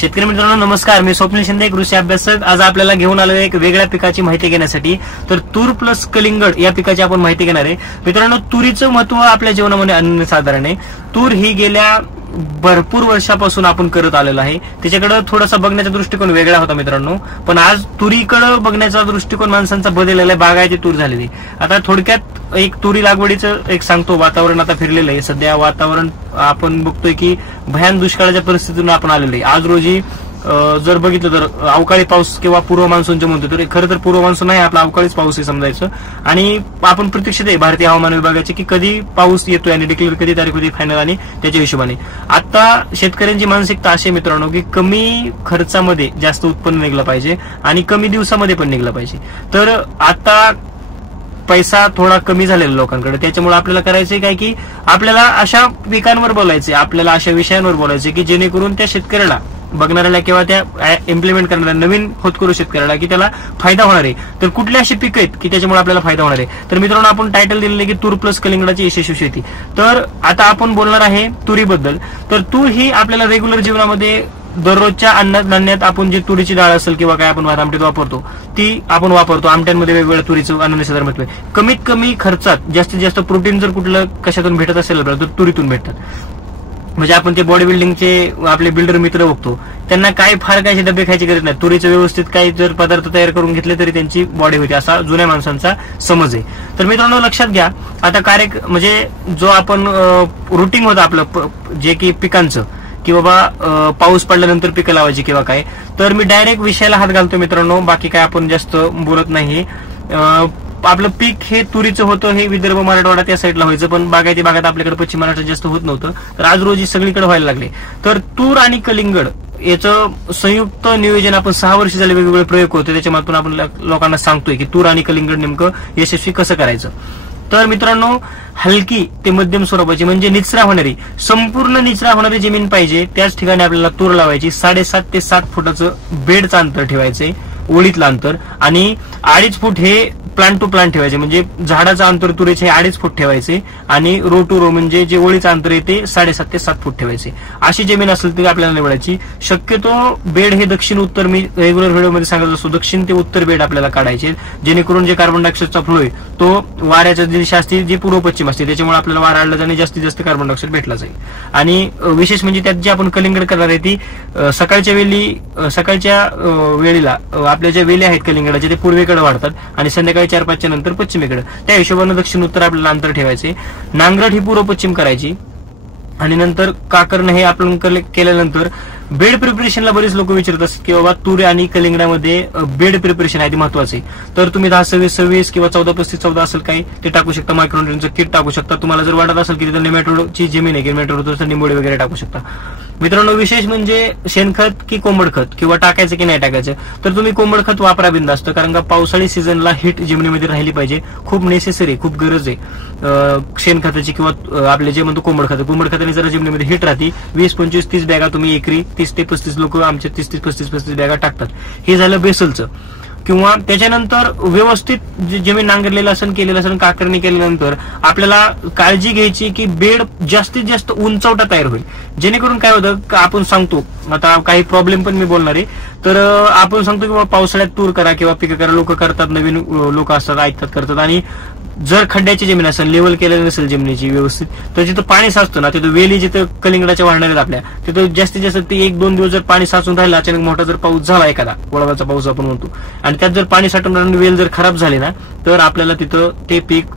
शेतकरी मित्रांनो नमस्कार, मी स्वप्नील शिंदे, कृषी अभ्यासक. आज आपल्याला घेऊन आलो एक वेगळ्या पिकाची माहिती घेण्यासाठी. तर तूर प्लस कलिंगड या पिकाची आपण माहिती घेणार आहे. मित्रांनो, तुरीचं महत्व आपल्या जीवनामध्ये अनन्यसाधारण आहे. तूर ही गेल्या भरपूर वर्षापासून आपण करत आलेलो आहे. त्याच्याकडे थोडासा बघण्याचा दृष्टिकोन वेगळा होता मित्रांनो, पण आज तुरीकडे बघण्याचा दृष्टिकोन माणसांचा बदललेला आहे. बागायती तूर झालेली. आता थोडक्यात एक तुरी लागवडीचं एक सांगतो. वातावरण आता फिरलेलं आहे. सध्या वातावरण आपण बघतोय की भयान दुष्काळाच्या परिस्थितीतून आपण आलेलो आहे. आज रोजी जर बघितलं तर अवकाळी पाऊस किंवा पूर्व मान्सूनचे म्हणतो, तर खरं तर पूर्व मान्सून आहे, आपला अवकाळीच पाऊस आहे समजायचं. आणि आपण प्रतीक्षित आहे भारतीय हवामान विभागाचे की कधी पाऊस येतोय आणि डिक्लेअर कधी तारीख होती फायनल. आणि त्याच्या हिशोबाने आता शेतकऱ्यांची मानसिकता अशी मित्रांनो की कमी खर्चामध्ये जास्त उत्पन्न निघलं पाहिजे आणि कमी दिवसामध्ये पण निघलं पाहिजे. तर आता पैसा थोडा कमी झालेला लोकांकडे, त्याच्यामुळे आपल्याला करायचंय काय की आपल्याला अशा पिकांवर बोलायचंय, आपल्याला अशा विषयांवर बोलायचंय की जेणेकरून त्या शेतकऱ्याला बघणाऱ्याला किंवा त्या इम्प्लिमेंट करणाऱ्या नवीन होतकरू शेतकऱ्याला की त्याला फायदा होणार आहे. तर कुठले अशी पिकं आहेत की त्याच्यामुळे आपल्याला फायदा होणार आहे. तर मित्रांनो, आपण टायटल दिलेलं आहे की तूर प्लस कलिंगडाची यशस्वी शेती. तर आता आपण बोलणार आहे तुरीबद्दल. तर तूर ही आपल्याला रेग्युलर जीवनामध्ये दररोजच्या अन्नधान्यात आपण जी तुरीची डाळ असेल किंवा काय आपण भात आमटीत वापरतो ती आपण वापरतो. आमट्यांमध्ये वेगवेगळ्या तुरीचं अनन्यसाधारण महत्व आहे. कमीत कमी खर्चात जास्तीत जास्त प्रोटीन जर कुठलं कशातून भेटत असेल तर तुरीतून भेटतात. म्हणजे आपण ते बॉडी बिल्डिंगचे आपले बिल्डर मित्र बघतो, त्यांना काय फार काय डबे खायची गरज नाही. तुरीचं व्यवस्थित काही जर पदार्थ तयार करून घेतले तरी त्यांची बॉडी होते, असा जुन्या माणसांचा समज आहे. तर मित्रांनो लक्षात घ्या, आता म्हणजे जो आपण रुटीन होतं आपलं जे की पिकांचं की बाबा पाऊस पडल्यानंतर पिकं लावायची किंवा काय, तर मी डायरेक्ट विषयाला हात घालतो मित्रांनो. बाकी काय आपण जास्त बोलत नाही. आपलं पीक हे तुरीचं होतं, हे विदर्भ मराठवाडा त्या साईडला व्हायचं, पण बागायती भागात आपल्याकडे पश्चिम महाराष्ट्रात जास्त होत नव्हतं. तर आज रोजी सगळीकडे व्हायला लागले. तर तूर आणि कलिंगड याचं संयुक्त नियोजन आपण 6 वर्ष झाले वेगवेगळे प्रयोग होते, त्याच्यामधून आपण लोकांना सांगतोय की तूर आणि कलिंगड नेमकं यशस्वी कसं करायचं. तर मित्रांनो, हलकी ते मध्यम स्वरूपाची म्हणजे निचरा होणारी, संपूर्ण निचरा होणारी जमीन पाहिजे. त्याच ठिकाणी आपल्याला तूर लावायची. 7.5 ते 7 फुटाचं बेडचं अंतर ठेवायचंय, ओळीतलं अंतर. आणि 2.5 फूट हे प्लांट टू प्लांट ठेवायचे, म्हणजे झाडाचं अंतर तुरीचे 2.5 फूट ठेवायचे. आणि रो टू रो म्हणजे जे ओळीचं अंतर आहे ते 7.5 ते 7 फूट ठेवायचे. अशी जमीन असेल तरी आपल्याला निवडायची. शक्यतो बेड हे दक्षिण उत्तर, मी रेग्युलर व्हिडिओमध्ये सांगत असतो, दक्षिण ते उत्तर बेड आपल्याला काढायचे, जेणेकरून जे कार्बन डायऑक्साईडचा फ्लो आहे तो वाऱ्याच्या दिशा असते जी पूर्व पश्चिम असते, त्याच्यामुळे आपल्याला वारा आडला जाणे जास्तीत जास्त कार्बन डायऑक्साईड भेटला जाईल. आणि विशेष म्हणजे त्यात जी आपण कलिंगड करणार आहे ती सकाळच्या वेळेला आपल्या ज्या वेली आहेत कलिंगडाच्या ते पूर्वेकडे वाढतात आणि संध्याकाळी 4-5च्या नंतर पश्चिमेकडे. त्या हिशोबाने दक्षिण उत्तर आपल्याला अंतर ठेवायचे. नांगरट ही पूर्व पश्चिम करायची. आणि नंतर काकरण हे आपण केल्यानंतर बेड प्रिपरेशनला बरेच लोक विचारत असतात की बाबा तूर आणि कलिंगडामध्ये बेड प्रिपरेशन आहे ते महत्वाचे. तर तुम्ही 10-26-26 किंवा 14-35-14 असेल काही ते टाकू शकता. मायक्रोन्यूट्रियनचं किट टाकू शकता. तुम्हाला जर वाटत असेल की तिथं नेमॅटोडची जमीन आहे की नेमॅटोड निंबोडी वगैरे टाकू शकता. मित्रांनो, विशेष म्हणजे शेणखत की कोंबड खत किंवा टाकायचं की नाही टाकायचं, तर तुम्ही कोंबड खत वापरा बिंदास्त, कारण का पावसाळी सीझनला हिट जमिनीमध्ये राहिली पाहिजे. खूप नेसेसरी, खूप गरज आहे शेणखताची किंवा आपले जे म्हणतो कोंबड खताने जरा जमिनीमध्ये हिट राहते. 20-25-30 बॅगा तुम्ही एकरी 30 ते 35 लोक आमच्या 30-35 बॅगा टाकतात. हे झालं बेसलचं. किंवा त्याच्यानंतर व्यवस्थित जमीन नांगरलेलं असेल, केलेलं असेल, काकरणी केल्यानंतर आपल्याला काळजी घ्यायची की बेड जास्तीत जास्त उंचवटा तयार होईल. जेणेकरून काय होतं, आपण सांगतो आता काही प्रॉब्लेम पण मी बोलणार आहे. तर आपण सांगतो की पावसाळ्यात तूर करा किंवा पिकं करा, लोक करतात, नवीन लोक असतात, ऐकतात, करतात. आणि जर खड्ड्याची जमीन असेल, लेवल केलेली नसेल जमिनीची व्यवस्थित, तर जिथं पाणी साचतं ना, तिथं वेली जिथं कलिंगडाच्या वाढणार आहेत आपल्या, तिथं जास्तीत जास्त ते 1-2 दिवस जर पाणी साचून राहिलं, अचानक मोठा जर पाऊस झाला, एखादा वळवाचा पाऊस आपण म्हणतो, आणि त्यात जर पाणी साठून राहून वेल जर खराब झाली ना, तर आपल्याला तिथं ते पीक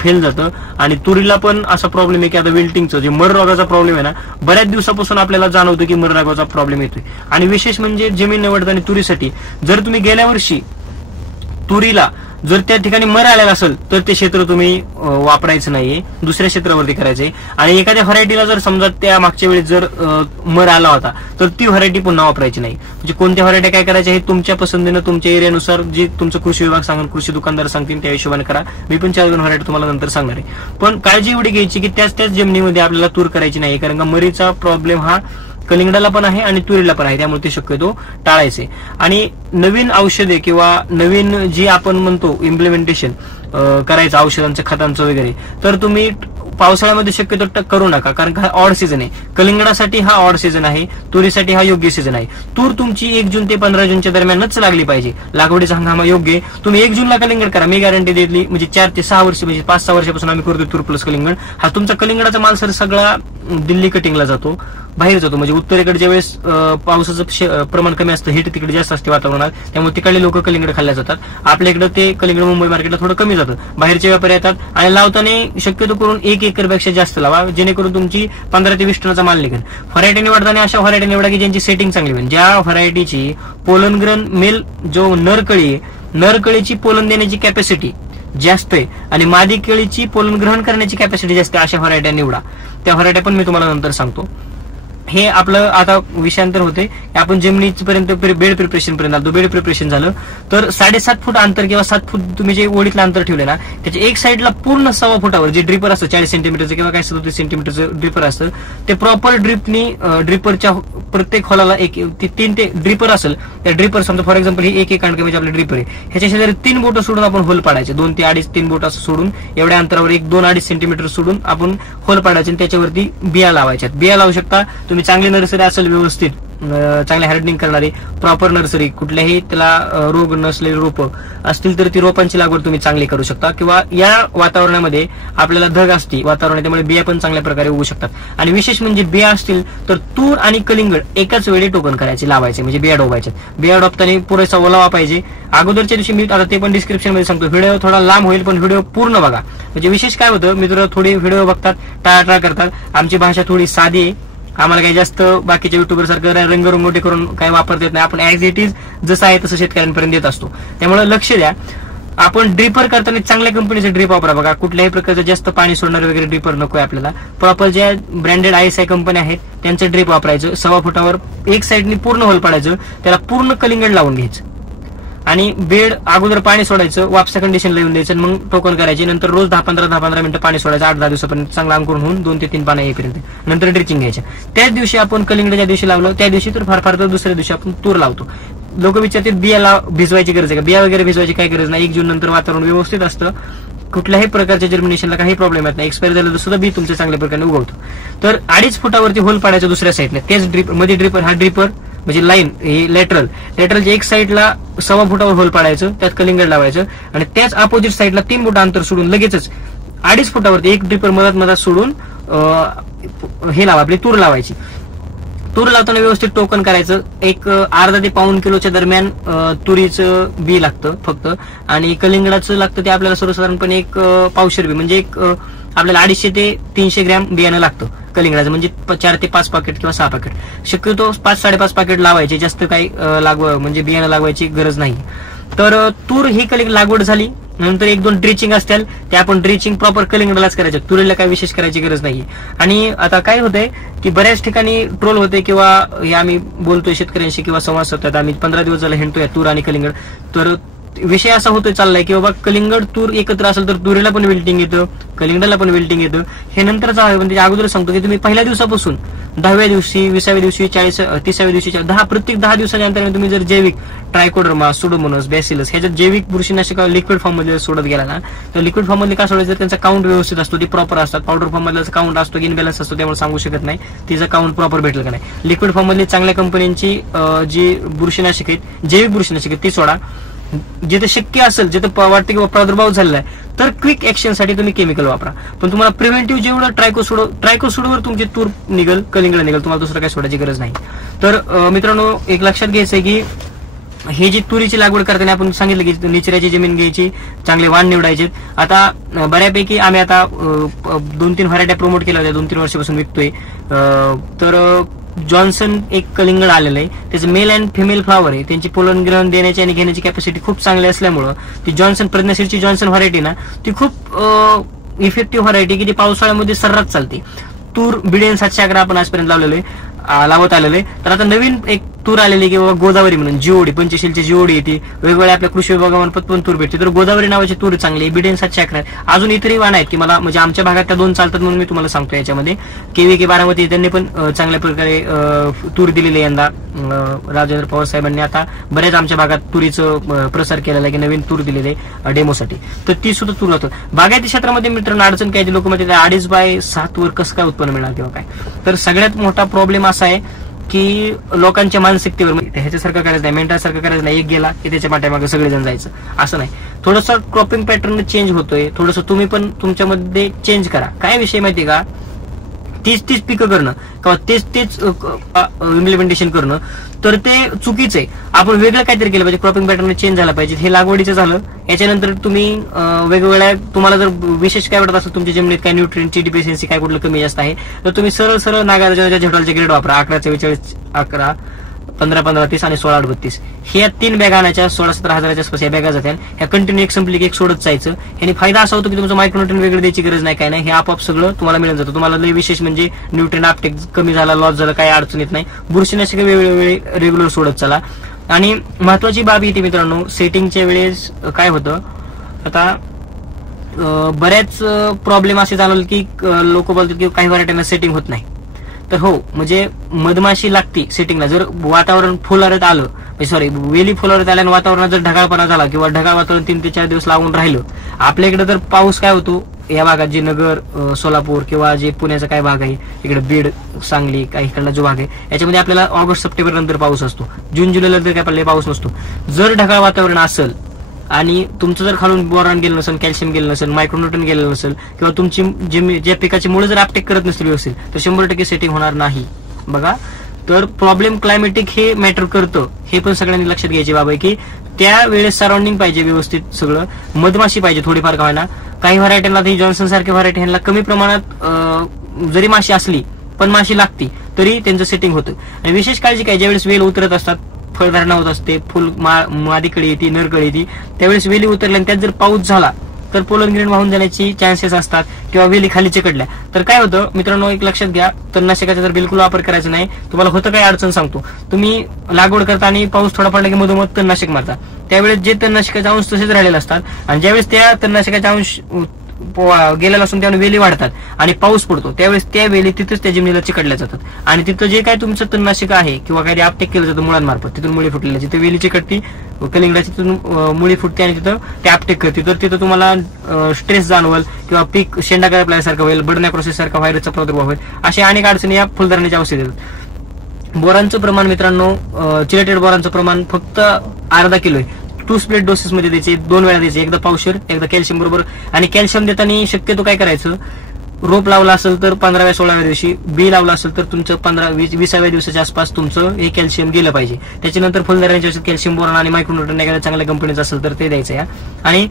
फेल जातं. आणि तुरीला पण असा प्रॉब्लेम आहे की आता विल्टिंगचं जे मर रोगाचा प्रॉब्लेम आहे ना, बऱ्याच दिवसापासून आपल्याला जाणवतं की मर रोगाचा प्रॉब्लेम येतोय. आणि विशेष म्हणजे जमीन निवडताना तुरीसाठी जर तुम्ही गेल्या वर्षी तुरीला जर त्या ठिकाणी मर आलेला असेल तर ते क्षेत्र तुम्ही वापरायचं नाहीये, दुसऱ्या क्षेत्रावरती करायचंय. आणि एखाद्या व्हरायटीला जर समजा त्या मागच्या वेळेस जर मर आला होता तर ती व्हरायटी पुन्हा वापरायची नाही. म्हणजे कोणत्या व्हरायटी काय करायच्या हे तुमच्या पसंतीनं, तुमच्या एरियानुसार जे तुमचं कृषी विभाग सांगेल, कृषी दुकानदार सांगतील त्या हिशोबाने करा. मी पण 4-2 व्हरायटी तुम्हाला नंतर सांगणार आहे. पण काळजी एवढी घ्यायची की त्याच जमिनीमध्ये आपल्याला तूर करायची नाही, कारण का मरीचा प्रॉब्लेम हा कलिंगडाला पण आहे आणि तुरीला पण आहे, त्यामुळे ते शक्यतो टाळायचे. आणि नवीन औषधे किंवा नवीन जी आपण म्हणतो इम्प्लिमेंटेशन करायचं औषधांचं, खतांचं वगैरे, तर तुम्ही पावसाळ्यामध्ये शक्यतो करू नका, कारण हा ऑड सीझन आहे. कलिंगडासाठी हा ऑड सीझन आहे, तुरीसाठी हा योग्य सीझन आहे. तूर तुमची 1 जून ते 15 जूनच्या दरम्यानच लागली पाहिजे. लागवडीचा हंगाम योग्य आहे. तुम्ही 1 जूनला कलिंगड करा, मी गॅरंटी दिली. म्हणजे 4 ते 6 वर्ष, म्हणजे 5-6 वर्षापासून आम्ही करतो तूर प्लस कलिंगड. हा तुमचा कलिंगडाचा माल सर सगळा दिल्ली कटिंगला जातो, बाहेर जातो. म्हणजे उत्तरेकडे ज्यावेळेस पावसाचं प्रमाण कमी असतं, हिट तिकडे जास्त असते वातावरणात, त्यामुळे तिकडले लोक कलिंगड खाल्ल्या जातात. आपल्या इकडे ते कलिंगड मुंबई मार्केटला थोडं कमी जातं. बाहेरचे व्यापारी येतात आणि लावताना शक्यतो करून 1 एकरपेक्षा जास्त लावा, जेणेकरून तुमची 15 ते 20 टनाचा माल निघेल. व्हरायटी निवडताना अशा व्हरायटी निवडा की ज्यांची सेटिंग चांगली होईल. ज्या व्हरायटीची पोलन ग्रन मेल जो नरकळी आहे, नरकळीची पोलन देण्याची कॅपॅसिटी जास्त आहे आणि मादी केळीची पोलन ग्रहण करण्याची कॅपॅसिटी जास्त आहे, अशा व्हरायट्या निवडा. त्या व्हरायट्या पण मी तुम्हाला नंतर सांगतो. हे आपलं आता विषयांतर होते. आपण जमिनीपर्यंत बेड प्रिपरेशन पर्यंत आलो. बेड प्रिपरेशन झालं तर 7.5 फूट अंतर किंवा 7 फूट तुम्ही जे ओढीतलं अंतर ठेवले ना, त्याच्या एक साईडला पूर्ण 1.25 फुटावर जे ड्रिपर असतं 40 सेंटीमीटरचं किंवा काय 37 सेंटीमीटरचं ड्रिपर असतं, ते प्रॉपर ड्रिपनी ड्रिपरच्या प्रत्येक हॉलाला 3 ते ड्रिपर असेल, त्या ड्रिपर समजा फॉर एक्झाम्पल ही 1 कांडके म्हणजे आपले ड्रिपर आहे, ह्याच्या शेजारी 3 बोटं सोडून आपण होल पाडायचे. 2 ते 3 बोट असं सोडून एवढ्या अंतरावर 2-2.5 सेंटीमीटर सोडून आपण होल पाडायचे आणि त्याच्यावरती बिया लावायच्यात. बिया लावू शकता तुम्ही. चांगली नर्सरी असेल, व्यवस्थित चांगले हार्डनिंग करणारी प्रॉपर नर्सरी, कुठल्याही त्याला रोग नसलेली रोपं असतील तर ती रोपांची लागवड तुम्ही चांगली करू शकता. किंवा या वातावरणामध्ये आपल्याला धग असते वातावरण, त्यामुळे बिया पण चांगल्या प्रकारे उगू शकतात. आणि विशेष म्हणजे बिया असतील तर तूर आणि कलिंगड एकाच वेळी टोकन करायचे, लावायचे, म्हणजे बिया डोबायचे. बिया डोबताना पुरेसा ओलावा पाहिजे. अगोदरच्या दिवशी मी आता ते पण डिस्क्रिप्शन मध्ये सांगतो. व्हिडिओ थोडा लांब होईल पण व्हिडिओ पूर्ण बघा. म्हणजे विशेष काय होतं, मित्र थोडी व्हिडिओ बघतात, टाळाटाळ करतात. आमची भाषा थोडी साधी आहे, आम्हाला काही जास्त बाकीच्या युट्यूबर सारखं रंगरंगोटी करून काही वापर देत नाही. आपण ऍज इट इज जसं आहे तसं शेतकऱ्यांपर्यंत देत असतो. त्यामुळे लक्ष द्या. आपण ड्रिपर करताना चांगल्या कंपनीचे ड्रिप वापरा बघा. कुठल्याही प्रकारचं जास्त पाणी सोडणारे वगैरे ड्रिपर नकोय आपल्याला. प्रॉपर ज्या ब्रँडेड ISI कंपन्या आहेत त्यांचं ड्रिप वापरायचं. 1.25 फुटावर एक साईडनी पूर्ण होल पाडायचं, त्याला पूर्ण कलिंगड लावून घ्यायचं आणि बेड अगोदर पाणी सोडायचं, वापसा कंडिशनला येऊन द्यायचं, मग टोकन करायची. नंतर रोज 10-15 मिनिटं पाणी सोडायचं, 8-10 दिवसापर्यंत चांगला अंकुरण होऊन 2 ते 3 पानं येईपर्यंत. नंतर ड्रिचिंग घ्यायच्या. त्याच दिवशी आपण कलिंगड ज्या दिवशी लावलं त्या दिवशी तर फार तर दुसऱ्या दिवशी आपण तूर लावतो. लोक विचारतात बियाला भिजवायची गरज आहे का? बिया वगैरे भिजवायची काही गरज नाही. 1 जून नंतर वातावरण व्यवस्थित असतं, कुठल्याही प्रकारच्या जर्मिनेशनला काही प्रॉब्लेम येत नाही. एक्सपायर झालं तर सुद्धा बी तुमच्या चांगल्या प्रकारे उगवतो. तर 2.5 फुटावरती होल पाडायचं दुसऱ्या साईडला. तेच ड्रिपर मध्ये ड्रिपर हा ड्रिपर म्हणजे लाईन हे लॅटरलच्या एक साईडला 1.25 फुटावर होल पाडायचं, त्यात कलिंगड लावायचं आणि त्याच अपोजिट साईडला 3 बोट अंतर सोडून लगेचच 2.5 फुटावरती एक ड्रिपर मधात सोडून हे लावा, आपली तूर लावायची. तूर लावताना व्यवस्थित टोकन करायचं. एक अर्धा ते पाऊण किलोच्या दरम्यान तुरीचं बी लागतं फक्त, आणि कलिंगडाचं लागतं ते आपल्याला सर्वसाधारणपणे एक पावशेर बी, म्हणजे एक आपल्याला 250 ते 300 ग्रॅम बियाणं लागतं कलिंगडाचं. म्हणजे 4 ते 5 पाकिट किंवा 6 पाकिट, शक्यतो 5-5.5 पाकिट लावायचे. जास्त काही म्हणजे बियाणं लागवायची गरज नाही. तर तूर ही कलिंगड लागवड झाली. नंतर 1-2 ड्रिचिंग असतील, ते आपण ड्रिचिंग प्रॉपर कलिंगडालाच करायचं, तुरीला काही विशेष करायची गरज नाही. आणि आता काय होतंय की बऱ्याच ठिकाणी ट्रोल होते किंवा हे आम्ही बोलतोय शेतकऱ्यांशी किंवा संवाद साधतात, आम्ही 15 दिवस झाले हिंडतोय तूर आणि कलिंगड. तर विषय असा होतोय चाललाय की बाबा कलिंगड तूर एकत्र असेल तर तुरीला पण विल्टिंग येतं, कलिंगडाला पण विल्टिंग येतं. हे नंतरच आहे, म्हणजे अगोदर सांगतो की तुम्ही पहिल्या दिवसापासून 10व्या दिवशी, 20व्या दिवशी, 30व्या दिवशी, प्रत्येक 10 दिवसाच्या अंतराने तुम्ही जर जैविक ट्रायकोडर्मा, सुडोमोनस, बॅसिलस ह्याच्यात जैविक बुरशीनाशक लिक्विड फॉर्म मध्ये सोडत गेला ना, तर लिक्विड फॉर्म मध्ये का सोडायचं, त्यांचा काउंट व्यवस्थित असतो, ते प्रॉपर असतात. पावडर फॉर्म मधला काउंट असतो, इनबॅलन्स असतो, त्यामुळे सांगू शकत नाही तिचं काउंट प्रॉपर भेटेल का नाही. लिक्विड फॉर्म मधली चांगल्या कंपन्यांची जी बुरशीनाशक आहेत, जैविक बुरशीनाशक आहेत, ती सोडा. जिथे शक्य असेल, जिथे वाटतं किंवा प्रादुर्भाव झालेला आहे तर क्विक ऍक्शन साठी तुम्ही केमिकल वापरा. पण तुम्हाला प्रिव्हेंटिव्ह जेवढं ट्रायकोसोडवर तुमची तूर निघेल, कलिंगड निघेल, तुम्हाला दुसरं काही सोडायची गरज नाही. तर मित्रांनो, एक लक्षात घ्यायचंय की हे जी तुरीची लागवड करताना आपण सांगितलं की निचऱ्याची जमीन घ्यायची, चांगले वाण निवडायचे. आता बऱ्यापैकी आम्ही आता 2-3 व्हरायट्या प्रमोट केल्या होत्या, 2-3 वर्षापासून विकतोय. तर जॉन्सन एक कलिंगड आलेलं आहे, त्याचं मेल अँड फिमेल फ्लॉवर आहे. त्यांची पोलन ग्रहण देण्याची आणि घेण्याची कॅपॅसिटी खूप चांगली असल्यामुळं ती जॉन्सन प्रज्ञाशीलची जॉन्सन व्हरायटी ना, ती खूप इफेक्टिव्ह व्हरायटी की ती पावसाळ्यामध्ये सर्रास चालते. तूर BDN 711 आपण आजपर्यंत लावत आलेलं आहे. तर आता नवीन एक तूर आलेली किंवा गोदावरी म्हणून जीओडी पंचशीलची जीओडी येते, वेगवेगळ्या आपल्या कृषी विभागामार्फत पण तूर भेटते. तर गोदावरी नावाची तूर चांगली, बीडीएन 711 अजून इतरही वाण आहेत की मला म्हणजे आमच्या भागात त्या 2 चालतात म्हणून मी तुम्हाला सांगतो. याच्यामध्ये KVK बारामती त्यांनी पण चांगल्या प्रकारे तूर दिलेली यंदा. राजेंद्र पवार साहेबांनी आता बऱ्याच आमच्या भागात तुरीचं प्रसार केलेला आहे की नवीन तूर दिलेले डेमोसाठी. तर ती सुद्धा तूर होतं. बागायती क्षेत्रामध्ये मित्रांनो अडचण काय, लोक म्हणतात 2.5x7 वर कसं काय उत्पन्न मिळणार किंवा काय. तर सगळ्यात मोठा प्रॉब्लेम असा आहे की लोकांच्या मानसिकतेवर, ह्याच्यासारखं करायचं नाही, मेंढरासारखं करायचं नाही, एक गेला की त्याच्या पाठीमागे सगळेजण जायचं असं नाही. थोडंसं क्रॉपिंग पॅटर्न चेंज होतोय, थोडंसं तुम्ही पण तुमच्यामध्ये चेंज करा. काय विषय माहितीये का, तीच पिकं करणं किंवा तेच इम्प्लिमेंटेशन करणं तर ते चुकीचं आहे. आपण वेगळं काहीतरी केलं पाहिजे, क्रॉपिंग पॅटर्न चेंज झाला पाहिजे. हे लागवडीचं झालं. याच्यानंतर तुम्ही वेगवेगळ्या, तुम्हाला जर विशेष काय वाटत असेल तुमच्या जमिनीत काय न्यूट्रिएंटची डिफिशियन्सी काय कुठलं कमी जास्त आहे तर तुम्ही सरळ नागार्जुनाच्या झेडॉलचे ग्रेड वापरा. 11-44, 11, 15-15, 30 आणि 16-38 ह्या 3 बॅगा आणायच्या. 16-17 हजाराच्या आसपास या बॅगा जात्या. ह्या कंटिन्यू एक संपली की एक सोडत जायचं. याने फायदा असा होतो की तुमचं मायक्रोन्यूट्रिएंट वेगळं द्यायची गरज नाही, काय नाही, हे आपोआप सगळं तुम्हाला मिळून जातं. तुम्हाला लय विशेष म्हणजे न्यूट्रिएंट अपटेक कमी झाला, लॉस झाला, काही अडचण येत नाही. बुरशीनाशक वेगवेगळे रेग्युलर सोडत चला. आणि महत्वाची बाब येते मित्रांनो, सेटिंगच्या वेळेस काय होतं, आता बऱ्याच प्रॉब्लेम असे जाणवले की लोक बोलतात की काही व्हरायटीना सेटिंग होत नाही. तर हो, म्हणजे मधमाशी लागती सेटिंगला. जर वातावरण फुलारत आलं, वेली फुलारत आल्या आणि वातावरणात जर ढगाळपणा झाला किंवा ढगाळ वातावरण 3 ते 4 दिवस लागून राहिलं, आपल्या इकडे तर पाऊस काय होतो या भागात, जे नगर, सोलापूर किंवा जे पुण्याचा काय भाग आहे, इकडे बीड, सांगली, काही इकडला जो भाग आहे, याच्यामध्ये आपल्याला ऑगस्ट-सप्टेंबर नंतर पाऊस असतो. जून-जुलैला तर काय आपल्याला पाऊस नसतो. जर ढगाळ वातावरण असेल आणि तुमचं जर खालून बोरॉन गेलं नसेल, कॅल्शियम गेलं नसेल, मायक्रोन्यूट्रिएंट गेलं नसेल किंवा तुमची ज्या पिकाची मुळे जर अपटेक करत नसतील व्यवस्थित, तर 100% सेटिंग होणार नाही. बघा, तर प्रॉब्लेम क्लायमेटिक हे मॅटर करतं. हे पण सगळ्यांनी लक्षात घ्यायची बाब आहे की त्या वेळेस सराउंडिंग पाहिजे व्यवस्थित, सगळं मधमाशी पाहिजे थोडीफार का होईना. काही व्हरायटीला जॉन्सन सारख्या व्हरायटी ह्यांना कमी प्रमाणात जरी माशी असली पण माशी लागती तरी त्यांचं सेटिंग होतं. आणि विशेष काळजी काय, ज्यावेळेस वेल उतरत असतात, फळधारणा होत असते, फुल मादीकडे येते, नरकडे येते, त्यावेळेस वेली उतरल्या आणि त्यात जर पाऊस झाला तर पोलन ग्रेन वाहून जाण्याची चान्सेस असतात किंवा वेली खाली चिकटल्या तर काय होतं मित्रांनो, एक लक्षात घ्या, तणनाशकाचा जर बिलकुल वापर करायचा नाही. तुम्हाला होतं काय अडचण सांगतो. तुम्ही लागवड करता आणि पाऊस थोडा पडला की मधोमध तणनाशक मारता, त्यावेळेस जे तणनाशकाचे अंश तसेच राहिलेले असतात आणि ज्यावेळेस त्या तणनाशकाचे अंश गेलेला असून त्यामुळे वेली वाढतात आणि पाऊस पडतो, त्यावेळेस त्या वेली तिथंच त्या जमिनीला चिकटल्या जातात आणि तिथं जे काय तुमचं तणनाशक आहे किंवा काही अपटेक केलं जातं मुळांमार्फत, तिथून मुळी फुटलेली, तिथे वेली चिकटती, कलिंगडाची तिथून मुळी फुटते आणि तिथं ते अपटेक करते. तर तिथं तुम्हाला स्ट्रेस जाणवल किंवा पीक शेंडा करपल्यासारखं होईल, बडण्या प्रोसेस सारखा व्हायरसचा प्रादुर्भाव होईल, अशा अनेक अडचणी या फुलधारणेच्या अवस्थेत येतात. बोरांचं प्रमाण मित्रांनो, चिलेटेड बोरांचं प्रमाण फक्त अर्धा किलो आहे. 2 स्प्लिट डोसेस मध्ये द्यायचे, 2 वेळा द्यायचे, एकदा पावशेर, एकदा कॅल्शियम बरोबर. आणि कॅल्शियम देताना शक्यतो काय करायचं, रोप लावला असेल तर 15व्या-16व्या दिवशी, बी लावला असेल तर तुमचं 15-20व्या दिवसाच्या आसपास तुमचं हे कॅल्शियम गेलं पाहिजे. त्याच्यानंतर फुलधारणेच्या कॅल्शियम बोरॉन आणि मायक्रोन्यूट्रिएंट एखाद्या चांगल्या कंपनीचं असेल तर ते द्यायचं या. आणि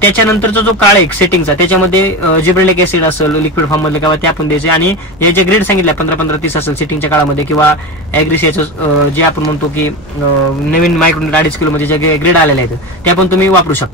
त्याच्यानंतरचा जो काळ आहे सेटिंगचा, त्याच्यामध्ये जिब्रेलिक ऍसिड असेल लिक्विड फॉर्म मधले किंवा ते आपण द्यायचे. आणि हे जे ग्रेड सांगितले 15-15-30 असेल सेटिंगच्या काळामध्ये किंवा ऍग्रिसियाचं जे आपण म्हणतो की नवीन मायक्रोन्यूट्रिएंट 2.5 किलो मध्ये जे ग्रेड आलेले आहेत ते आपण तुम्ही वापरू शकता.